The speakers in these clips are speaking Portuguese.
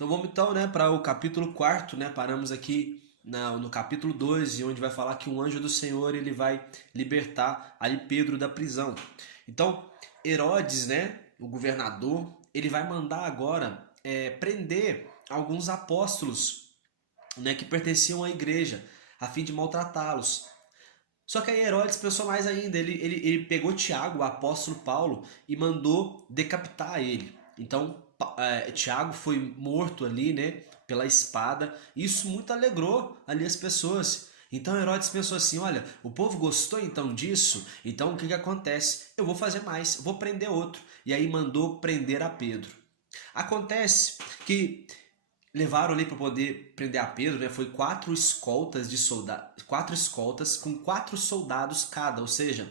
Então vamos então, né, para o capítulo 4, né? Paramos aqui no capítulo 2, onde vai falar que um anjo do Senhor ele vai libertar ali Pedro da prisão. Então Herodes, né, o governador, ele vai mandar agora prender alguns apóstolos, né, que pertenciam à igreja, a fim de maltratá-los. Só que aí Herodes pensou mais ainda, ele pegou Tiago, o apóstolo Paulo, e mandou decapitar ele. Então Tiago foi morto ali, né, pela espada. Isso muito alegrou ali as pessoas. Então Herodes pensou assim, olha, o povo gostou então disso, então o que acontece? Eu vou fazer mais, vou prender outro. E aí mandou prender a Pedro. Acontece que levaram ali para poder prender a Pedro, né? Foi quatro escoltas de soldados, quatro escoltas com 4 soldados cada, ou seja,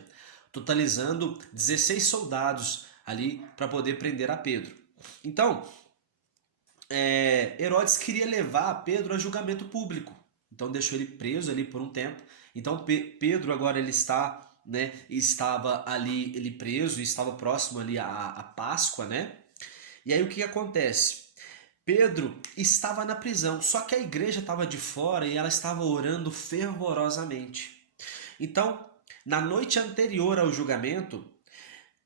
totalizando 16 soldados ali para poder prender a Pedro. Então, Herodes queria levar Pedro a julgamento público, então deixou ele preso ali por um tempo. Então Pedro agora ele está, né? Estava ali ele preso e estava próximo ali à Páscoa, né? E aí o que acontece? Pedro estava na prisão, só que a igreja estava de fora e ela estava orando fervorosamente. Então, na noite anterior ao julgamento,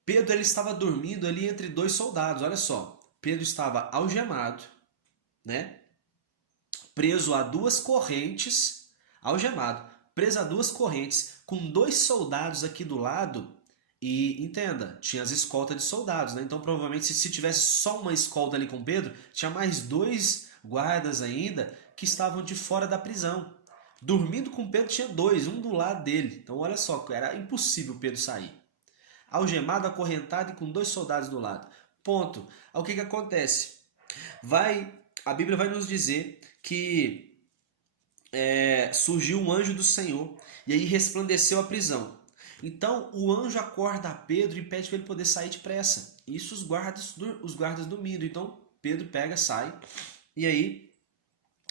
Pedro ele estava dormindo ali entre 2 soldados. Olha só, Pedro estava algemado, né? Preso a 2 correntes, algemado, preso a 2 correntes, com 2 soldados aqui do lado. E entenda, tinha as escoltas de soldados, né? Então provavelmente se tivesse só uma escolta ali com Pedro, tinha mais 2 guardas ainda que estavam de fora da prisão. Dormindo com Pedro tinha 2, um do lado dele. Então olha só, era impossível Pedro sair. Algemado, acorrentado e com 2 soldados do lado. Ponto. Aí o que acontece? A Bíblia vai nos dizer que surgiu um anjo do Senhor e aí resplandeceu a prisão. Então o anjo acorda a Pedro e pede para ele poder sair depressa. Isso os guardas dormindo. Então Pedro pega, sai, e aí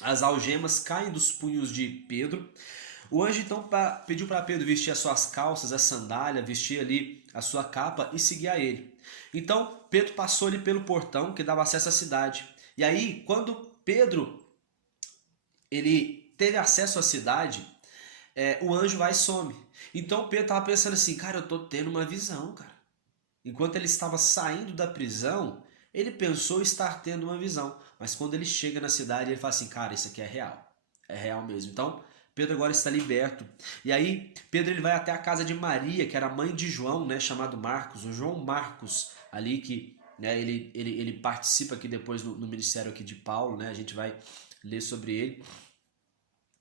as algemas caem dos punhos de Pedro. O anjo então pediu para Pedro vestir as suas calças, a sandália, vestir ali a sua capa e seguir a ele. Então Pedro passou ali pelo portão que dava acesso à cidade. E aí quando Pedro ele teve acesso à cidade, o anjo vai e some. Então Pedro estava pensando assim, cara, eu estou tendo uma visão, cara. Enquanto ele estava saindo da prisão, ele pensou estar tendo uma visão. Mas quando ele chega na cidade, ele fala assim, cara, isso aqui é real. É real mesmo. Então, Pedro agora está liberto. E aí, Pedro ele vai até a casa de Maria, que era mãe de João, né, chamado Marcos. O João Marcos, ali que, né, ele participa aqui depois no ministério aqui de Paulo, né, a gente vai ler sobre ele.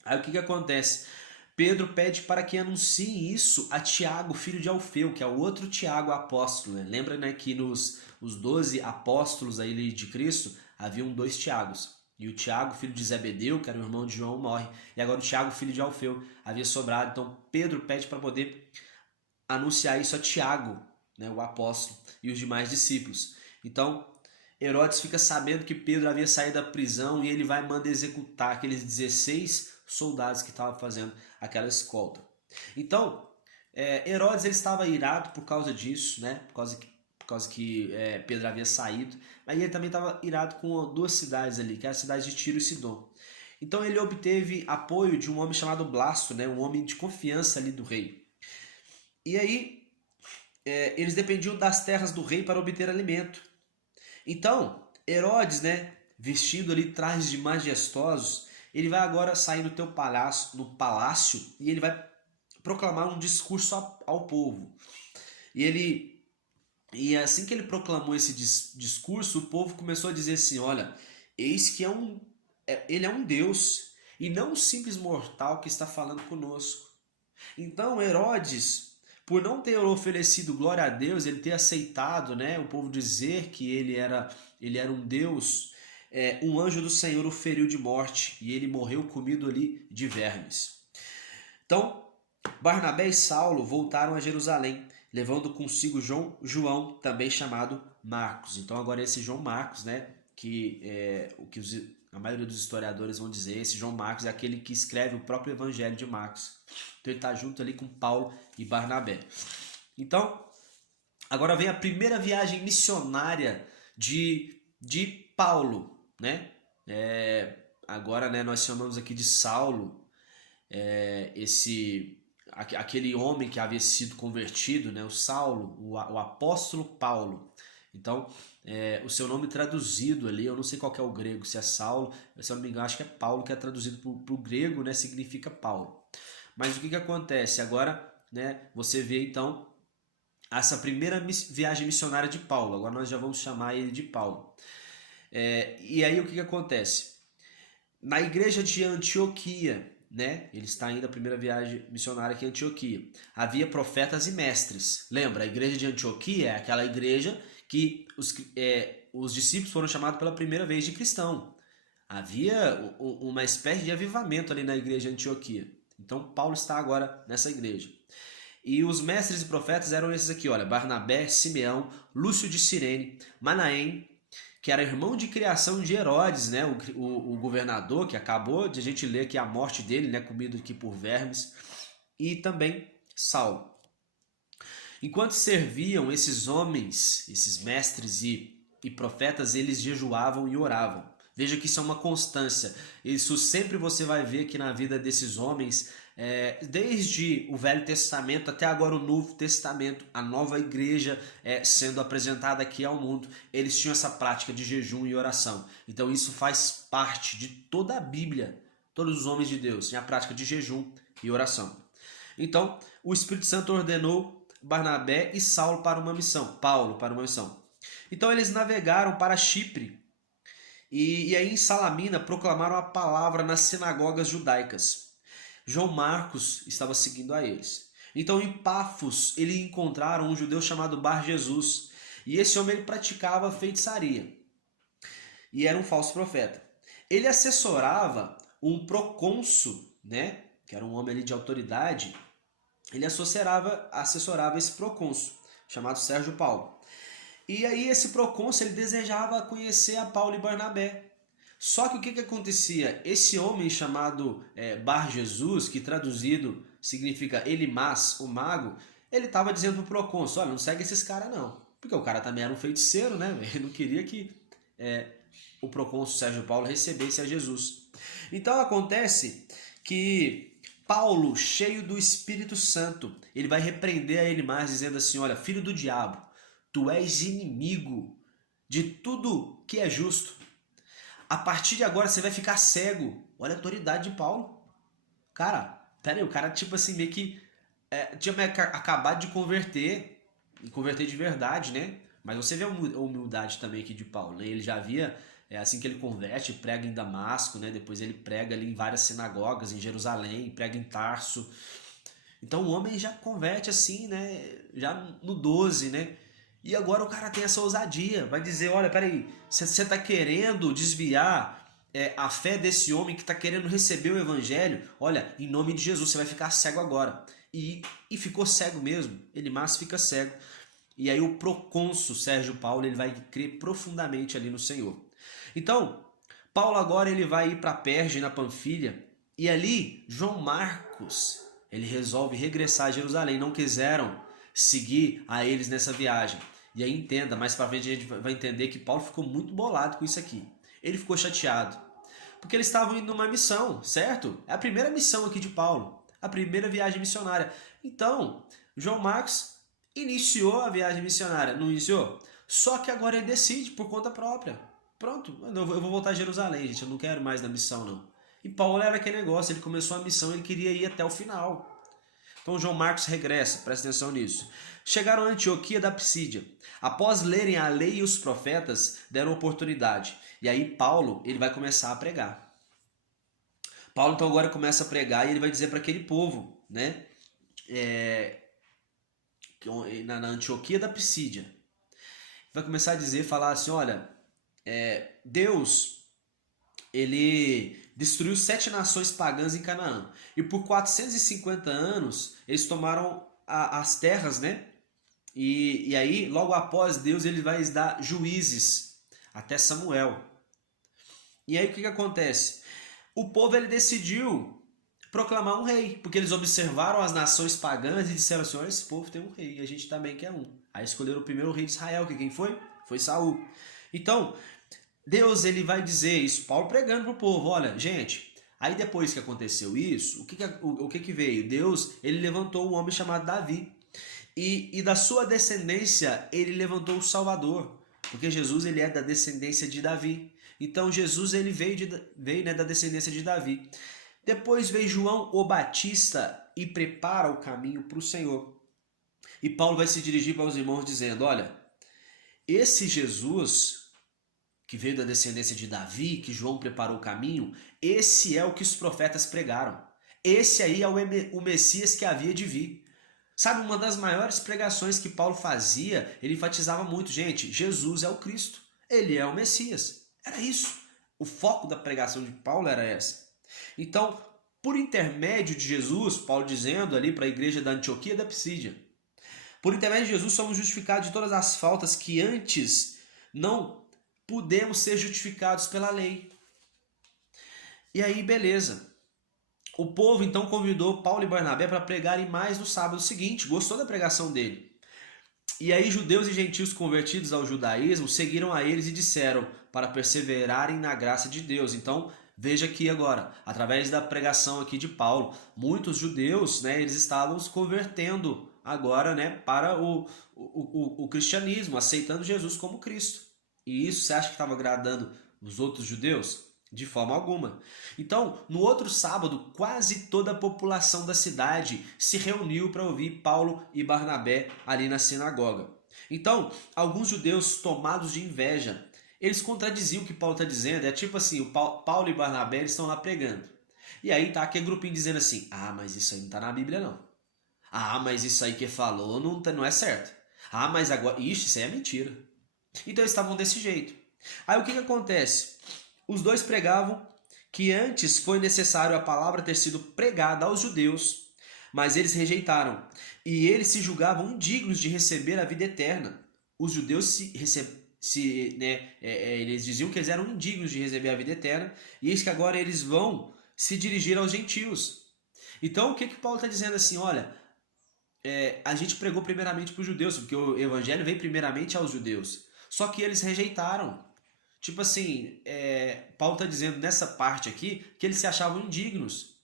Aí o que acontece? Pedro pede para que anuncie isso a Tiago, filho de Alfeu, que é o outro Tiago apóstolo. Né? Lembra, né, que nos os 12 apóstolos aí de Cristo, haviam 2 Tiagos. E o Tiago, filho de Zebedeu, que era o irmão de João, morre. E agora o Tiago, filho de Alfeu, havia sobrado. Então Pedro pede para poder anunciar isso a Tiago, né, o apóstolo, e os demais discípulos. Então Herodes fica sabendo que Pedro havia saído da prisão e ele vai mandar executar aqueles 16 soldados que estavam fazendo aquela escolta. Então, Herodes ele estava irado por causa disso, né? Por causa que Pedro havia saído. Mas ele também estava irado com 2 cidades ali, que era a cidade de Tiro e Sidom. Então ele obteve apoio de um homem chamado Blasto, né? Um homem de confiança ali do rei. E aí, eles dependiam das terras do rei para obter alimento. Então, Herodes, né, vestido ali trajes de majestosos, ele vai agora sair no teu palácio, e ele vai proclamar um discurso ao povo. E assim que ele proclamou esse discurso, o povo começou a dizer assim, olha, eis que ele é um Deus e não um simples mortal que está falando conosco. Então Herodes, por não ter oferecido glória a Deus, ele ter aceitado, né, o povo dizer que ele era um Deus, um anjo do Senhor o feriu de morte e ele morreu comido ali de vermes. Então Barnabé e Saulo voltaram a Jerusalém, levando consigo João, também chamado Marcos. Então agora esse João Marcos, né, que a maioria dos historiadores vão dizer, esse João Marcos é aquele que escreve o próprio Evangelho de Marcos. Então ele está junto ali com Paulo e Barnabé. Então, agora vem a primeira viagem missionária de Paulo, né? Agora, né, nós chamamos aqui de Saulo, aquele homem que havia sido convertido, né, o Saulo, o apóstolo Paulo. Então, o seu nome traduzido ali, eu não sei qual que é o grego, se é Saulo, se eu não me engano, acho que é Paulo, que é traduzido para o grego, né, significa Paulo. Mas o que acontece? Agora, né, você vê então essa primeira viagem missionária de Paulo. Agora nós já vamos chamar ele de Paulo. E aí o que acontece? Na igreja de Antioquia, né? Ele está indo a primeira viagem missionária aqui em Antioquia. Havia profetas e mestres. Lembra, a igreja de Antioquia é aquela igreja que os discípulos foram chamados pela primeira vez de cristão. Havia uma espécie de avivamento ali na igreja de Antioquia. Então Paulo está agora nessa igreja. E os mestres e profetas eram esses aqui, olha, Barnabé, Simeão, Lúcio de Cirene, Manaém, que era irmão de criação de Herodes, né, o governador, que acabou de a gente ler aqui a morte dele, né, comido aqui por vermes, e também Saulo. Enquanto serviam esses homens, esses mestres e profetas, eles jejuavam e oravam. Veja que isso é uma constância. Isso sempre você vai ver aqui na vida desses homens, desde o Velho Testamento até agora o Novo Testamento, a nova igreja sendo apresentada aqui ao mundo, eles tinham essa prática de jejum e oração. Então isso faz parte de toda a Bíblia, todos os homens de Deus têm a prática de jejum e oração. Então o Espírito Santo ordenou Barnabé e Saulo para uma missão, Paulo para uma missão. Então eles navegaram para Chipre e aí em Salamina proclamaram a palavra nas sinagogas judaicas. João Marcos estava seguindo a eles. Então em Pafos ele encontraram um judeu chamado Bar Jesus. E esse homem ele praticava feitiçaria. E era um falso profeta. Ele assessorava um procônsul, né, que era um homem ali de autoridade. Ele assessorava esse procônsul, chamado Sérgio Paulo. E aí esse procônsul ele desejava conhecer a Paulo e Barnabé. Só que o que acontecia? Esse homem chamado Bar Jesus, que traduzido significa Elimas, o mago, ele estava dizendo para o procônsul, olha, não segue esses caras não. Porque o cara também era um feiticeiro, né? Ele não queria que o procônsul Sérgio Paulo recebesse a Jesus. Então acontece que Paulo, cheio do Espírito Santo, ele vai repreender a Elimas dizendo assim, olha, filho do diabo, tu és inimigo de tudo que é justo. A partir de agora você vai ficar cego. Olha a autoridade de Paulo. Cara, pera aí, o cara tipo assim meio que tinha acabado de converter, e converter de verdade, né? Mas você vê a humildade também aqui de Paulo, né? Ele já havia, assim que ele converte, prega em Damasco, né? Depois ele prega ali em várias sinagogas, em Jerusalém, prega em Tarso. Então o homem já converte assim, né? Já no 12, né? E agora o cara tem essa ousadia, vai dizer, olha, peraí, você está querendo desviar a fé desse homem que está querendo receber o evangelho? Olha, em nome de Jesus, você vai ficar cego agora. E ficou cego mesmo, Elimas fica cego. E aí o procônsul Sérgio Paulo, ele vai crer profundamente ali no Senhor. Então, Paulo agora ele vai ir para Perge, na Panfilha, e ali João Marcos, ele resolve regressar a Jerusalém, não quiseram seguir a eles nessa viagem. E aí entenda, mais para frente a gente vai entender que Paulo ficou muito bolado com isso aqui. Ele ficou chateado, porque eles estavam indo numa missão, certo? É a primeira missão aqui de Paulo, a primeira viagem missionária. Então, João Marcos iniciou a viagem missionária, não iniciou? Só que agora ele decide por conta própria. Pronto, eu vou voltar a Jerusalém, gente, eu não quero mais na missão não. E Paulo era aquele negócio, ele começou a missão, ele queria ir até o final. Então João Marcos regressa, presta atenção nisso. Chegaram a Antioquia da Psídia. Após lerem a lei e os profetas, deram oportunidade. E aí Paulo, ele vai começar a pregar. Paulo então agora começa a pregar e ele vai dizer para aquele povo, né? Na Antioquia da Psídia. Vai começar a dizer, falar assim, olha, Deus, ele destruiu 7 nações pagãs em Canaã. E por 450 anos, eles tomaram as terras, né? E aí, logo após, Deus ele vai dar juízes até Samuel. E aí, o que acontece? O povo ele decidiu proclamar um rei, porque eles observaram as nações pagãs e disseram assim, olha, esse povo tem um rei, e a gente também quer um. Aí escolheram o primeiro rei de Israel, que quem foi? Foi Saul. Então, Deus ele vai dizer isso, Paulo pregando para o povo, olha, gente, aí depois que aconteceu isso, o que veio? Deus ele levantou um homem chamado Davi, e da sua descendência ele levantou o Salvador, porque Jesus ele é da descendência de Davi. Então Jesus ele veio né, da descendência de Davi. Depois veio João o Batista e prepara o caminho para o Senhor. E Paulo vai se dirigir para os irmãos dizendo, olha, esse Jesus que veio da descendência de Davi, que João preparou o caminho, esse é o que os profetas pregaram. Esse aí é o Messias que havia de vir. Sabe, uma das maiores pregações que Paulo fazia, ele enfatizava muito, gente, Jesus é o Cristo, ele é o Messias. Era isso. O foco da pregação de Paulo era essa. Então, por intermédio de Jesus, Paulo dizendo ali para a igreja da Antioquia da Psídia, por intermédio de Jesus somos justificados de todas as faltas que antes não pudemos ser justificados pela lei. E aí, beleza. O povo então convidou Paulo e Barnabé para pregarem mais no sábado seguinte. Gostou da pregação dele. E aí judeus e gentios convertidos ao judaísmo seguiram a eles e disseram para perseverarem na graça de Deus. Então, veja aqui agora, através da pregação aqui de Paulo, muitos judeus, né, eles estavam se convertendo agora, né, para o cristianismo, aceitando Jesus como Cristo. E isso você acha que estava agradando os outros judeus? De forma alguma. Então, no outro sábado, quase toda a população da cidade se reuniu para ouvir Paulo e Barnabé ali na sinagoga. Então, alguns judeus tomados de inveja, eles contradiziam o que Paulo está dizendo. É tipo assim, o Paulo e Barnabé eles estão lá pregando. E aí tá aquele grupinho dizendo assim, ah, mas isso aí não está na Bíblia não. Ah, mas isso aí que falou não é certo. Ah, mas agora, ixi, isso aí é mentira. Então eles estavam desse jeito. Aí o que acontece? Os dois pregavam que antes foi necessário a palavra ter sido pregada aos judeus, mas eles rejeitaram. E eles se julgavam indignos de receber a vida eterna. Os judeus eles diziam que eles eram indignos de receber a vida eterna, e eis que agora eles vão se dirigir aos gentios. Então o que Paulo está dizendo assim? Olha, a gente pregou primeiramente para os judeus, porque o evangelho veio primeiramente aos judeus. Só que eles rejeitaram. Tipo assim, Paulo está dizendo nessa parte aqui que eles se achavam indignos.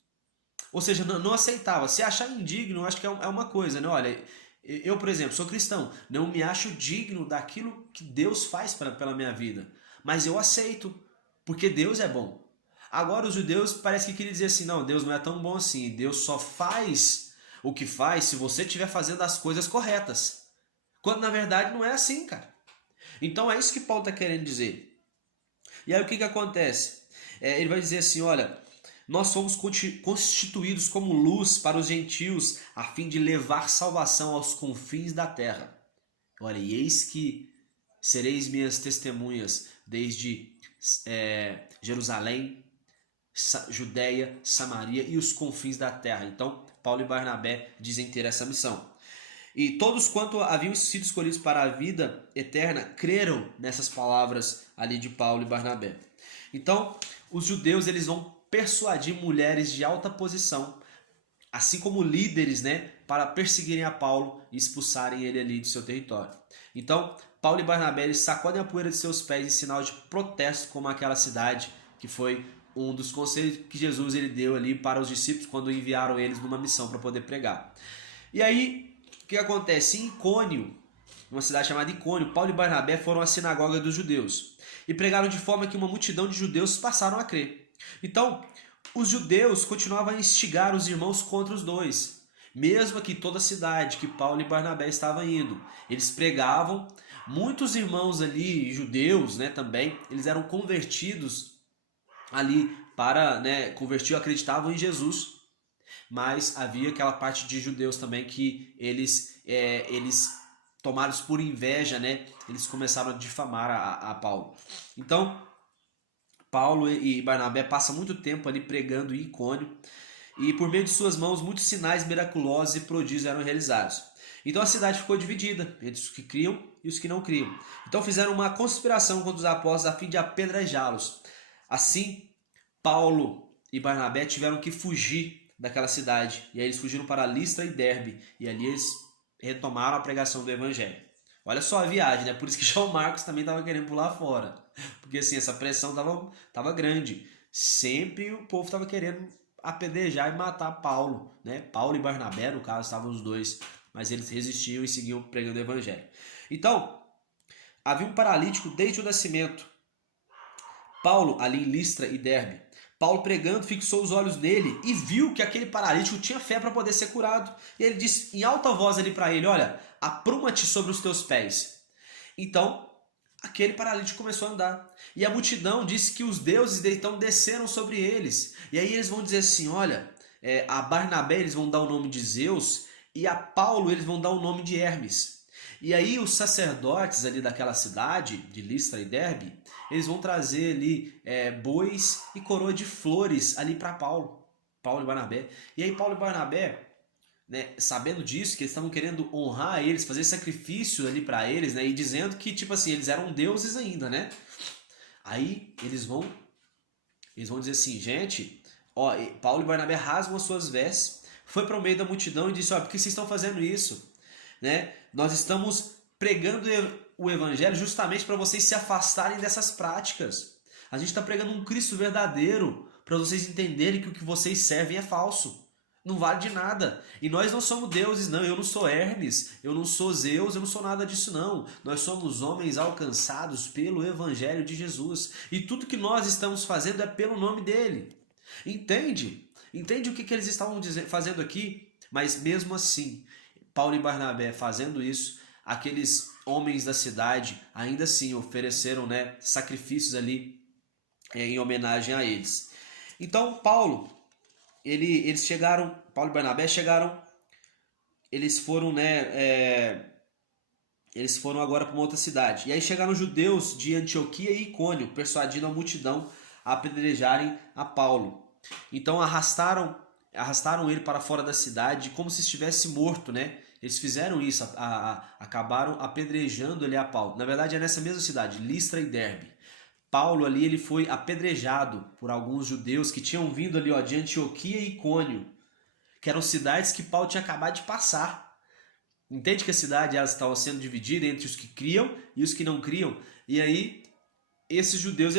Ou seja, não aceitava. Se achar indigno, acho que é uma coisa, né? Olha, eu, por exemplo, sou cristão. Não me acho digno daquilo que Deus faz pela minha vida. Mas eu aceito, porque Deus é bom. Agora os judeus parece que queriam dizer assim, não, Deus não é tão bom assim. Deus só faz o que faz se você estiver fazendo as coisas corretas. Quando na verdade não é assim, cara. Então é isso que Paulo está querendo dizer. E aí o que acontece? Ele vai dizer assim, olha, nós fomos constituídos como luz para os gentios, a fim de levar salvação aos confins da terra. Olha, e eis que sereis minhas testemunhas desde Jerusalém, Judéia, Samaria e os confins da terra. Então, Paulo e Barnabé dizem ter essa missão. E todos quanto haviam sido escolhidos para a vida eterna, creram nessas palavras ali de Paulo e Barnabé. Então, os judeus eles vão persuadir mulheres de alta posição, assim como líderes, né, para perseguirem a Paulo e expulsarem ele ali do seu território. Então, Paulo e Barnabé eles sacodem a poeira de seus pés em sinal de protesto como aquela cidade, que foi um dos conselhos que Jesus ele deu ali para os discípulos quando enviaram eles numa missão para poder pregar. E aí, o que acontece? Em Icônio, uma cidade chamada Icônio, Paulo e Barnabé foram à sinagoga dos judeus e pregaram de forma que uma multidão de judeus passaram a crer. Então, os judeus continuavam a instigar os irmãos contra os dois, mesmo aqui toda a cidade que Paulo e Barnabé estavam indo. Eles pregavam, muitos irmãos ali, judeus, né, também, eles eram convertidos ali para, né, acreditavam em Jesus. Mas havia aquela parte de judeus também que eles tomados por inveja, né? Eles começaram a difamar a Paulo. Então, Paulo e Barnabé passam muito tempo ali pregando em Icônio, e por meio de suas mãos muitos sinais miraculosos e prodígios eram realizados. Então a cidade ficou dividida entre os que criam e os que não criam. Então fizeram uma conspiração contra os apóstolos a fim de apedrejá-los. Assim, Paulo e Barnabé tiveram que fugir daquela cidade. E aí eles fugiram para Listra e Derbe. E ali eles retomaram a pregação do evangelho. Olha só a viagem, né? Por isso que João Marcos também estava querendo pular fora. Porque assim, essa pressão tava grande. Sempre o povo estava querendo apedrejar e matar Paulo, né? Paulo e Barnabé, no caso, estavam os dois, mas eles resistiam e seguiam pregando o evangelho. Então, havia um paralítico desde o nascimento. Paulo, ali em Listra e Derbe, Paulo pregando, fixou os olhos nele e viu que aquele paralítico tinha fé para poder ser curado. E ele disse em alta voz ali para ele: olha, apruma-te sobre os teus pés. Então, aquele paralítico começou a andar. E a multidão disse que os deuses então desceram sobre eles. E aí eles vão dizer assim: olha, a Barnabé eles vão dar o nome de Zeus e a Paulo eles vão dar o nome de Hermes. E aí os sacerdotes ali daquela cidade, de Listra e Derbe, eles vão trazer ali bois e coroa de flores ali para Paulo e Barnabé. E aí Paulo e Barnabé, né, sabendo disso, que eles estavam querendo honrar eles, fazer sacrifício ali para eles, né, e dizendo que tipo assim, eles eram deuses ainda, né? Aí eles vão dizer assim: gente, ó, Paulo e Barnabé rasgam as suas vestes, foi para o meio da multidão e disse: ó, por que vocês estão fazendo isso? Né? Nós estamos pregando o evangelho justamente para vocês se afastarem dessas práticas. A gente está pregando um Cristo verdadeiro para vocês entenderem que o que vocês servem é falso. Não vale de nada. E nós não somos deuses, não. Eu não sou Hermes, eu não sou Zeus, eu não sou nada disso, não. Nós somos homens alcançados pelo evangelho de Jesus. E tudo que nós estamos fazendo é pelo nome dele. Entende? Entende o que eles estavam fazendo aqui? Mas mesmo assim, Paulo e Barnabé fazendo isso, aqueles homens da cidade ainda assim ofereceram, né, sacrifícios ali em homenagem a eles. Então Paulo e Barnabé chegaram, eles foram, né, eles foram agora para uma outra cidade. E aí chegaram os judeus de Antioquia e Icônio, persuadindo a multidão a apedrejarem a Paulo. Então arrastaram ele para fora da cidade como se estivesse morto, né? Eles fizeram isso, acabaram apedrejando ele a Paulo. Na verdade é nessa mesma cidade, Listra e Derbe. Paulo ali ele foi apedrejado por alguns judeus que tinham vindo ali, ó, de Antioquia e Icônio, que eram cidades que Paulo tinha acabado de passar. Entende que a cidade estava sendo dividida entre os que criam e os que não criam. E aí esses judeus,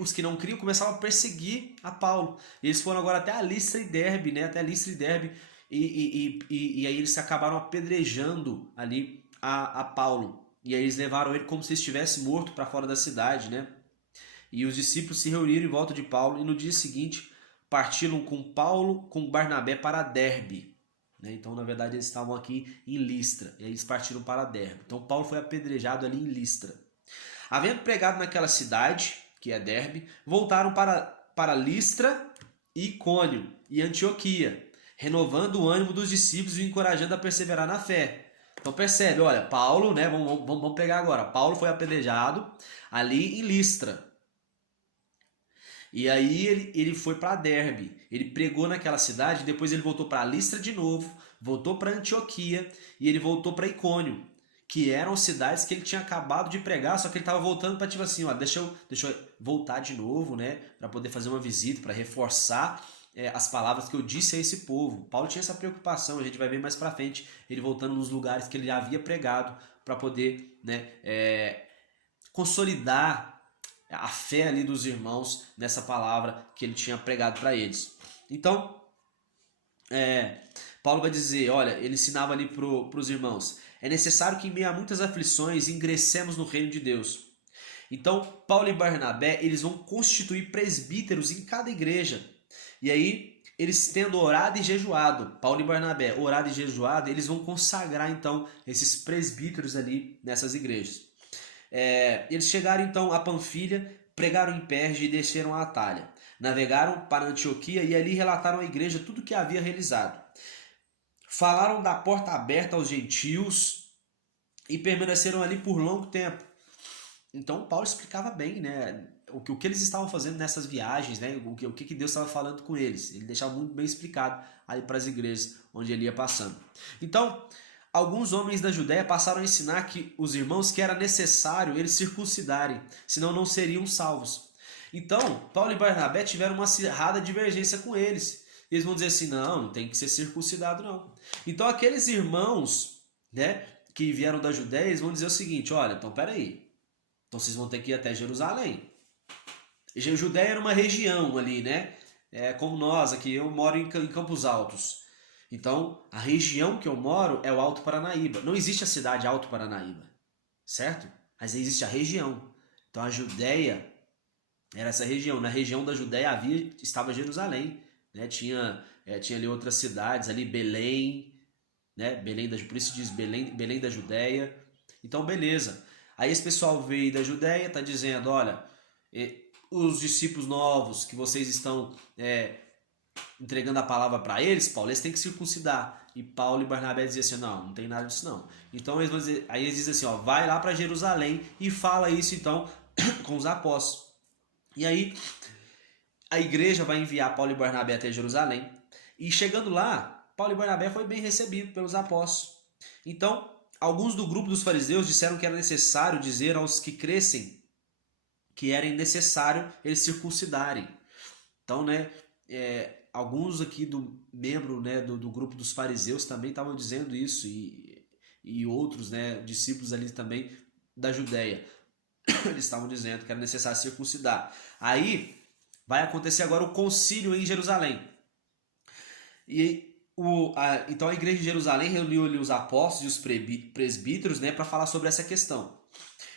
os que não criam, começavam a perseguir a Paulo. Eles foram agora até a Listra e Derbe, né? Até Listra e Derbe. E aí eles acabaram apedrejando ali a Paulo. E aí eles levaram ele como se estivesse morto para fora da cidade, né? E os discípulos se reuniram em volta de Paulo e no dia seguinte partiram com Paulo, com Barnabé para Derbe. Né? Então, na verdade, eles estavam aqui em Listra. E aí eles partiram para Derbe. Então, Paulo foi apedrejado ali em Listra. Havendo pregado naquela cidade, que é Derbe, voltaram para Listra, Icônio e Antioquia, renovando o ânimo dos discípulos e encorajando a perseverar na fé. Então percebe, olha, Paulo, né? Vamos pegar agora. Paulo foi apedrejado ali em Listra. E aí ele foi para Derbe. Ele pregou naquela cidade, depois ele voltou para Listra de novo, voltou para Antioquia e ele voltou para Icônio, que eram cidades que ele tinha acabado de pregar, só que ele estava voltando para tipo assim, ó, deixa eu voltar de novo, né, para poder fazer uma visita, para reforçar as palavras que eu disse a esse povo. Paulo tinha essa preocupação, a gente vai ver mais para frente, ele voltando nos lugares que ele já havia pregado para poder, né, consolidar a fé ali dos irmãos nessa palavra que ele tinha pregado para eles. Então, Paulo vai dizer, olha, ele ensinava ali para os irmãos: é necessário que em meio a muitas aflições ingressemos no reino de Deus. Então, Paulo e Barnabé, eles vão constituir presbíteros em cada igreja. E aí, eles tendo orado e jejuado, Paulo e Barnabé, orado e jejuado, eles vão consagrar então esses presbíteros ali nessas igrejas. Eles chegaram então a Panfilha, pregaram em Perge e desceram a Atalha. Navegaram para Antioquia e ali relataram à igreja tudo o que havia realizado. Falaram da porta aberta aos gentios e permaneceram ali por longo tempo. Então Paulo explicava bem, né, o que eles estavam fazendo nessas viagens, né, o que Deus estava falando com eles. Ele deixava muito bem explicado aí para as igrejas onde ele ia passando. Então, alguns homens da Judéia passaram a ensinar que os irmãos que era necessário eles circuncidarem, senão não seriam salvos. Então, Paulo e Barnabé tiveram uma acirrada divergência com eles. Eles vão dizer assim, não tem que ser circuncidado não. Então aqueles irmãos, né, que vieram da Judéia, eles vão dizer o seguinte, olha, então peraí, então vocês vão ter que ir até Jerusalém. Judéia era uma região ali, né? Como nós aqui, eu moro em Campos Altos. Então, a região que eu moro é o Alto Paranaíba. Não existe a cidade Alto Paranaíba, certo? Mas existe a região. Então, a Judéia era essa região. Na região da Judéia estava Jerusalém, né? Tinha ali outras cidades, ali Belém, né? Por isso diz Belém da Judéia. Então, beleza. Aí esse pessoal veio da Judéia, está dizendo, olha, os discípulos novos que vocês estão entregando a palavra para eles, Paulo, eles têm que circuncidar. E Paulo e Barnabé diziam assim, não tem nada disso não. Então eles vão dizer, aí eles dizem assim, ó, vai lá para Jerusalém e fala isso então com os apóstolos. E aí a igreja vai enviar Paulo e Barnabé até Jerusalém. E chegando lá, Paulo e Barnabé foi bem recebido pelos apóstolos. Então, alguns do grupo dos fariseus disseram que era necessário dizer aos que crescem que era necessário eles circuncidarem. Então, né, alguns aqui do membro, né, do grupo dos fariseus também estavam dizendo isso e outros, né, discípulos ali também da Judéia, eles estavam dizendo que era necessário circuncidar. Aí vai acontecer agora o concílio em Jerusalém. Então a igreja de Jerusalém reuniu ali os apóstolos e os presbíteros, né, para falar sobre essa questão.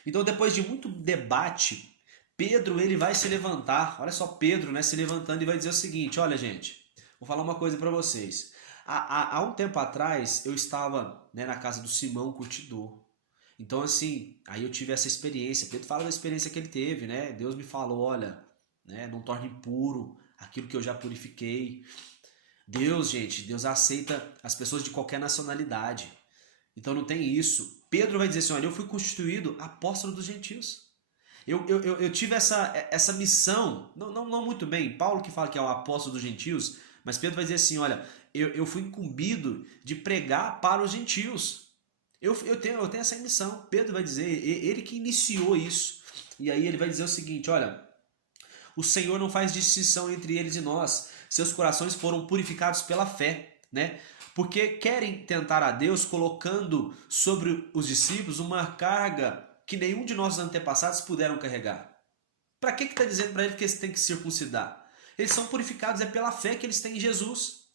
Então depois de muito debate, Pedro ele vai se levantar, olha só Pedro, né, se levantando e vai dizer o seguinte, olha gente, vou falar uma coisa para vocês. Há um tempo atrás eu estava, né, na casa do Simão Curtidor. Então assim, aí eu tive essa experiência. Pedro fala da experiência que ele teve, né? Deus me falou, olha, né, não torne impuro aquilo que eu já purifiquei. Deus, gente, Deus aceita as pessoas de qualquer nacionalidade. Então não tem isso. Pedro vai dizer assim, olha, eu fui constituído apóstolo dos gentios. Eu tive essa missão, não muito bem, Paulo que fala que é o apóstolo dos gentios, mas Pedro vai dizer assim, olha, eu fui incumbido de pregar para os gentios. Eu tenho essa missão. Pedro vai dizer, ele que iniciou isso. E aí ele vai dizer o seguinte, olha, o Senhor não faz distinção entre eles e nós. Seus corações foram purificados pela fé, né? Porque querem tentar a Deus colocando sobre os discípulos uma carga que nenhum de nossos antepassados puderam carregar. Para que está dizendo para eles que eles têm que circuncidar? Eles são purificados, é pela fé que eles têm em Jesus.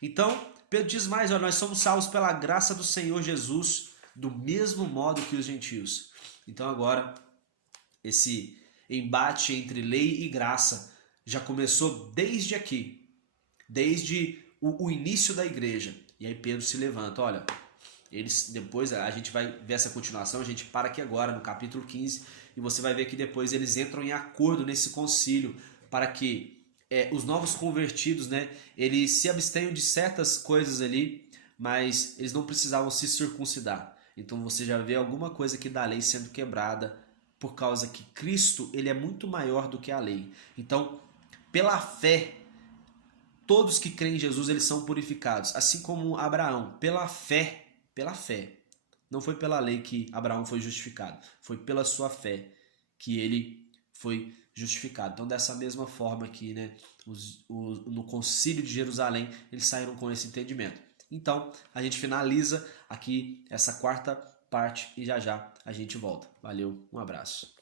Então, Pedro diz mais, ó, nós somos salvos pela graça do Senhor Jesus, do mesmo modo que os gentios. Então agora, esse embate entre lei e graça já começou desde aqui, desde o início da igreja. E aí Pedro se levanta, olha, depois a gente vai ver essa continuação, a gente para aqui agora no capítulo 15 e você vai ver que depois eles entram em acordo nesse concílio para que os novos convertidos, né, eles se abstenham de certas coisas ali, mas eles não precisavam se circuncidar. Então você já vê alguma coisa aqui da lei sendo quebrada por causa que Cristo ele é muito maior do que a lei. Então, pela fé, todos que creem em Jesus eles são purificados, assim como Abraão, pela fé. Pela fé. Não foi pela lei que Abraão foi justificado. Foi pela sua fé que ele foi justificado. Então, dessa mesma forma aqui, né, no concílio de Jerusalém, eles saíram com esse entendimento. Então, a gente finaliza aqui essa quarta parte e já já a gente volta. Valeu, um abraço.